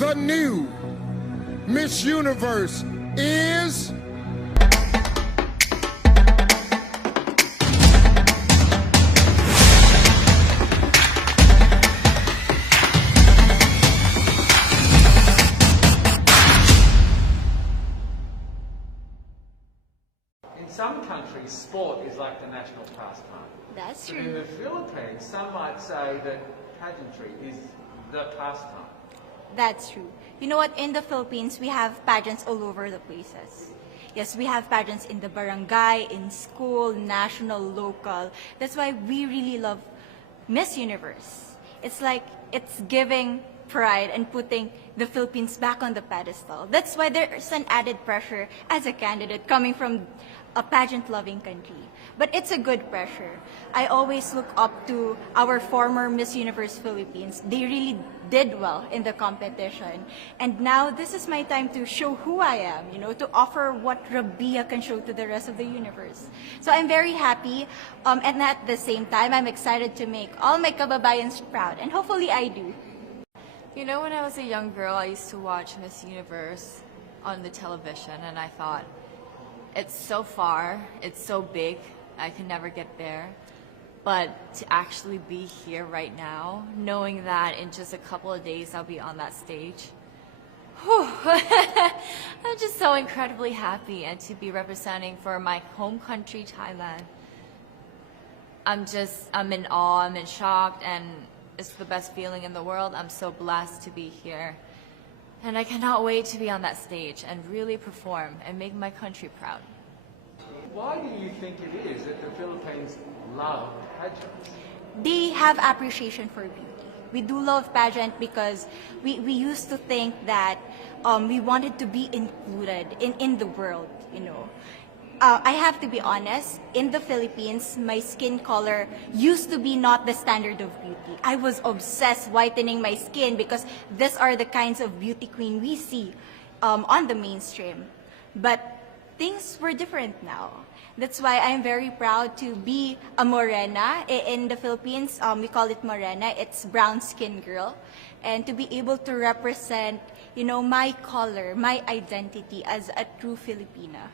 the new Miss Universe is... In some countries, sport is like the national pastime. That's But in true. the Philippines, some might say that pageantry is the pastime. That's true. You know what? In the Philippines, we have pageants all over the places. Yes, we have pageants in the barangay, in school, national, local. That's why we really love Miss Universe. It's like it's giving pride and putting the Philippines back on the pedestal. That's why there's an added pressure as a candidate coming from a pageant-loving country. But it's a good pressure. I always look up to our former Miss Universe Philippines. They really did well in the competition. And now this is my time to show who I am, you know, to offer what Rabia can show to the rest of the universe. So I'm very happy, and at the same time, I'm excited to make all my kababayans proud, and hopefully I do. You know, when I was a young girl, I used to watch Miss Universe on the television, and I thought, it's so far, it's so big, I can never get there. But to actually be here right now, knowing that in just a couple of days I'll be on that stage, whew, I'm just so incredibly happy, and to be representing for my home country, Thailand. I'm in awe, I'm in shock, and it's the best feeling in the world. I'm so blessed to be here. And I cannot wait to be on that stage and really perform and make my country proud. Why do you think it is that the Philippines love pageants? They have appreciation for beauty. We do love pageant because we used to think that we wanted to be included in the world, you know. I have to be honest, in the Philippines, my skin color used to be not the standard of beauty. I was obsessed whitening my skin because these are the kinds of beauty queen we see on the mainstream. But things were different now. That's why I'm very proud to be a morena. In the Philippines, we call it morena. It's brown skin girl. And to be able to represent, you know, my color, my identity as a true Filipina.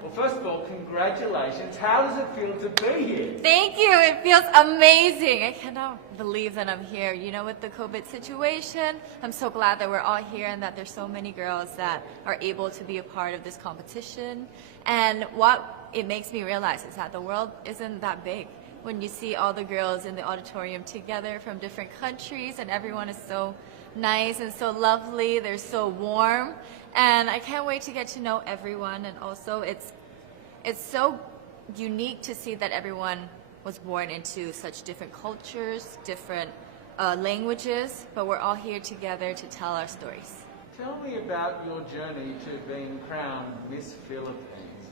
Well, first of all, congratulations. How does it feel to be here? Thank you. It feels amazing. I cannot believe that I'm here. You know, with the COVID situation, I'm so glad that we're all here and that there's so many girls that are able to be a part of this competition. And what it makes me realize is that the world isn't that big. When you see all the girls in the auditorium together from different countries, and everyone is so nice and so lovely, they're so warm. And I can't wait to get to know everyone, and also it's so unique to see that everyone was born into such different cultures, different languages, but we're all here together to tell our stories. Tell me about your journey to being crowned Miss Philippines.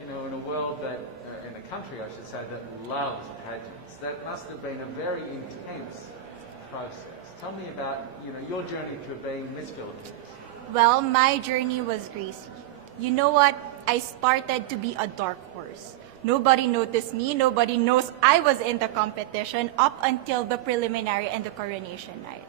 You know, in a world that, in a country I should say, that loves pageants. That must have been a very intense process. Tell me about, you know, your journey to being Miss Philippines. Well, my journey was crazy. You know what? I started to be a dark horse. Nobody noticed me. Nobody knows I was in the competition up until the preliminary and the coronation night.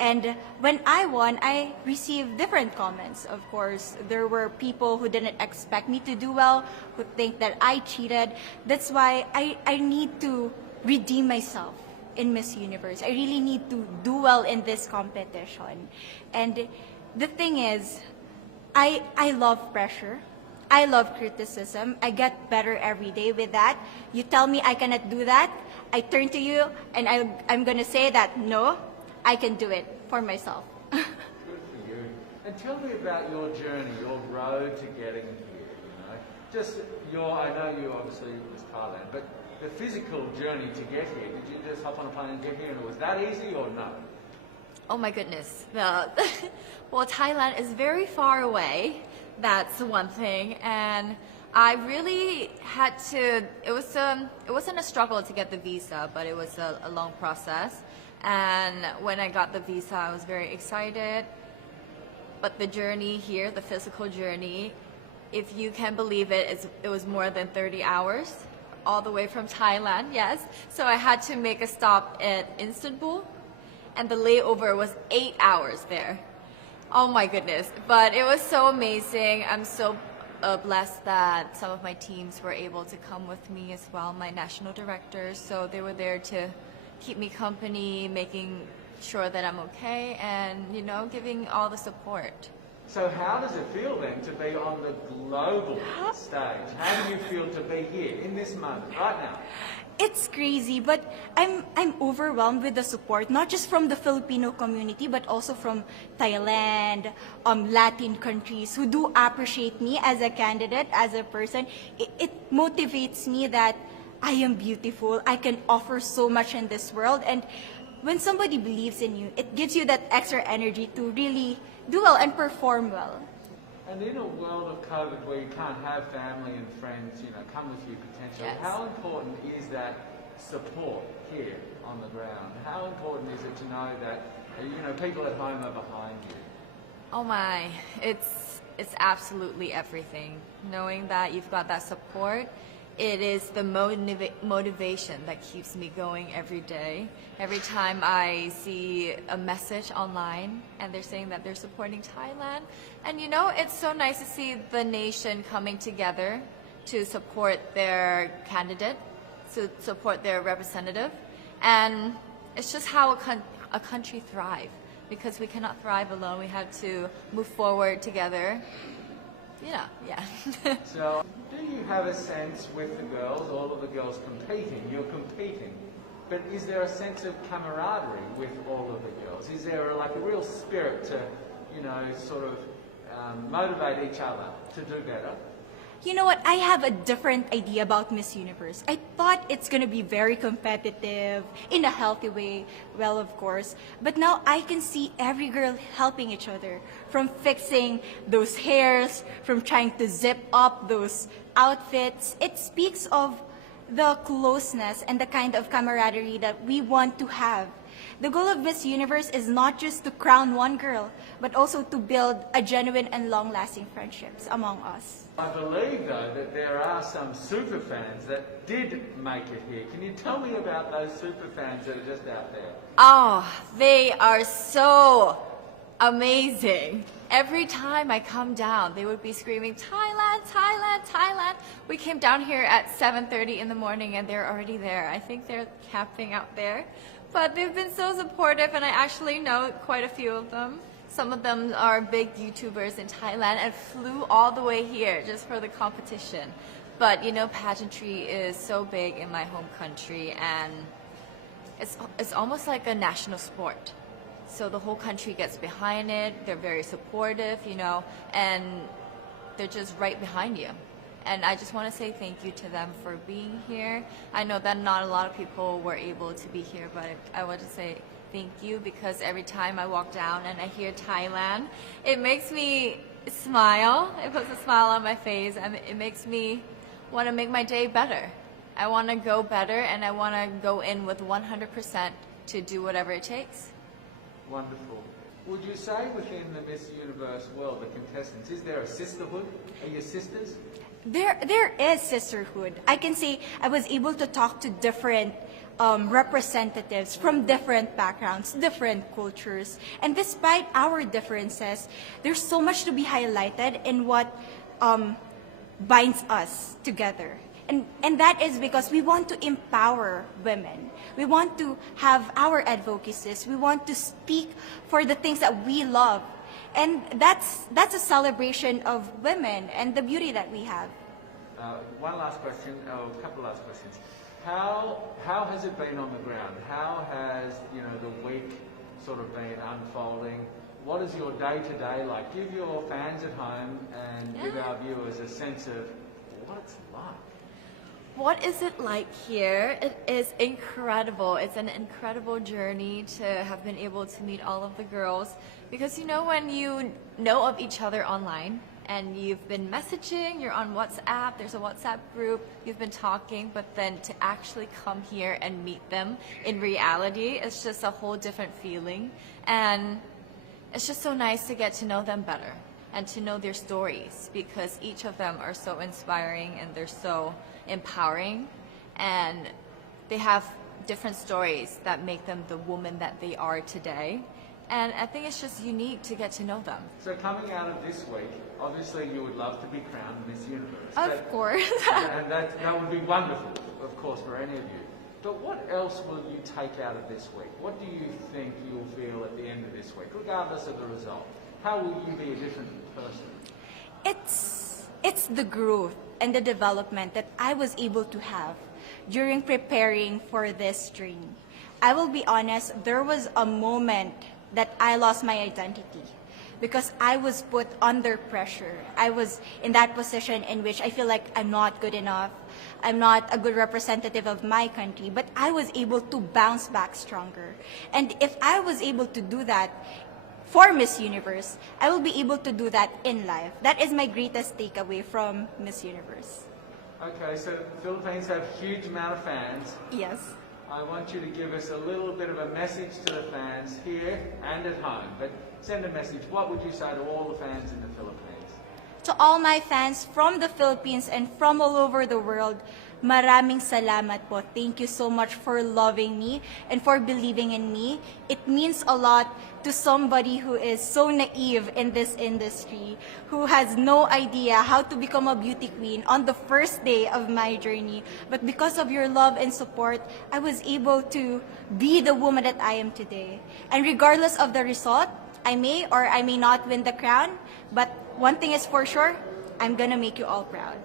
And when I won, I received different comments. Of course, there were people who didn't expect me to do well, who think that I cheated. That's why I need to redeem myself in Miss Universe. I really need to do well in this competition. And the thing is, I love pressure. I love criticism. I get better every day with that. You tell me I cannot do that, I turn to you and I'm going to say that, no, I can do it for myself. Good for you. And tell me about your journey, your road to getting here, you know. Just I know you obviously was Thailand, but the physical journey to get here, did you just hop on a plane and get here and it was that easy or no? Oh my goodness. Well, Thailand is very far away. That's one thing. And I really had to, it wasn't a struggle to get the visa, but it was a long process. And when I got the visa, I was very excited. But the journey here, the physical journey, if you can believe it, it was more than 30 hours, all the way from Thailand, yes. So I had to make a stop at Istanbul. and the layover was 8 hours there. Oh my goodness. But it was so amazing. I'm so blessed that some of my teams were able to come with me as well, my national directors. So they were there to keep me company, making sure that I'm okay, and, you know, giving all the support. So how does it feel then to be on the global stage? How do you feel to be here in this moment, right now? It's crazy, but I'm overwhelmed with the support, not just from the Filipino community, but also from Thailand, Latin countries who do appreciate me as a candidate, as a person. It motivates me that I am beautiful, I can offer so much in this world, and when somebody believes in you, it gives you that extra energy to really do well and perform well. And in a world of COVID where you can't have family and friends, you know, come with you potentially, Yes. how important is that support here on the ground? How important is it to know that, you know, people at home are behind you? Oh my, it's absolutely everything. Knowing that you've got that support, it is the motivation that keeps me going every day. Every time I see a message online and they're saying that they're supporting Thailand, and you know, it's so nice to see the nation coming together to support their candidate, to support their representative, and it's just how a country thrives, because we cannot thrive alone. We have to move forward together. Yeah. So, do you have a sense with the girls, all of the girls competing, you're competing, but is there a sense of camaraderie with all of the girls? Is there like a real spirit to, you know, sort of motivate each other to do better? You know what? I have a different idea about Miss Universe. I thought it's going to be very competitive, in a healthy way, well, of course. But now I can see every girl helping each other, from fixing those hairs, from trying to zip up those outfits. It speaks of the closeness and the kind of camaraderie that we want to have. The goal of Miss Universe is not just to crown one girl, but also to build a genuine and long-lasting friendships among us. I believe, though, that there are some super fans that did make it here. Can you tell me about those super fans that are just out there? Oh, they are so amazing. Every time I come down, they would be screaming, Thailand, Thailand, Thailand. We came down here at 7:30 in the morning and they're already there. I think they're camping out there. But they've been so supportive, and I actually know quite a few of them. Some of them are big YouTubers in Thailand and flew all the way here just for the competition. But you know, pageantry is so big in my home country, and it's almost like a national sport. So the whole country gets behind it. They're very supportive, you know, and they're just right behind you. And I just want to say thank you to them for being here. I know that not a lot of people were able to be here, but I want to say thank you, because every time I walk down and I hear Thailand, it makes me smile. It puts a smile on my face, and it makes me want to make my day better. I want to go better, and I want to go in with 100% to do whatever it takes. Wonderful. Would you say within the Miss Universe world, the contestants, is there a sisterhood? Are you sisters? There is sisterhood. I can say I was able to talk to different representatives from different backgrounds, different cultures. And despite our differences, there's so much to be highlighted in what binds us together. And that is because we want to empower women. We want to have our advocacies. We want to speak for the things that we love. And that's a celebration of women and the beauty that we have. One last question, a couple last questions. How has it been on the ground? How has, you know, the week sort of been unfolding? What is your day-to-day like? Give your fans at home and give our viewers a sense of what it's like. What is it like here? It is incredible. It's an incredible journey to have been able to meet all of the girls, because you know, when you know of each other online and you've been messaging, you're on WhatsApp, there's a WhatsApp group, you've been talking, but then to actually come here and meet them in reality, it's just a whole different feeling. And it's just so nice to get to know them better and to know their stories, because each of them are so inspiring and they're so empowering, and they have different stories that make them the woman that they are today. And I think it's just unique to get to know them. So coming out of this week, obviously you would love to be crowned Miss Universe. Of course. And that would be wonderful, of course, for any of you. But what else will you take out of this week? What do you think you'll feel at the end of this week, regardless of the result? How will you be a different person? It's the growth and the development that I was able to have during preparing for this journey. I will be honest, there was a moment that I lost my identity because I was put under pressure. I was in that position in which I feel like I'm not good enough. I'm not a good representative of my country, but I was able to bounce back stronger. And if I was able to do that for Miss Universe, I will be able to do that in life. That is my greatest takeaway from Miss Universe. Okay, so the Philippines have a huge amount of fans. Yes. I want you to give us a little bit of a message to the fans here and at home. But send a message. What would you say to all the fans in the Philippines? To all my fans from the Philippines and from all over the world, maraming salamat po. Thank you so much for loving me and for believing in me. It means a lot to somebody who is so naive in this industry, who has no idea how to become a beauty queen on the first day of my journey. But because of your love and support, I was able to be the woman that I am today. And regardless of the result, I may or I may not win the crown, but one thing is for sure, I'm gonna make you all proud.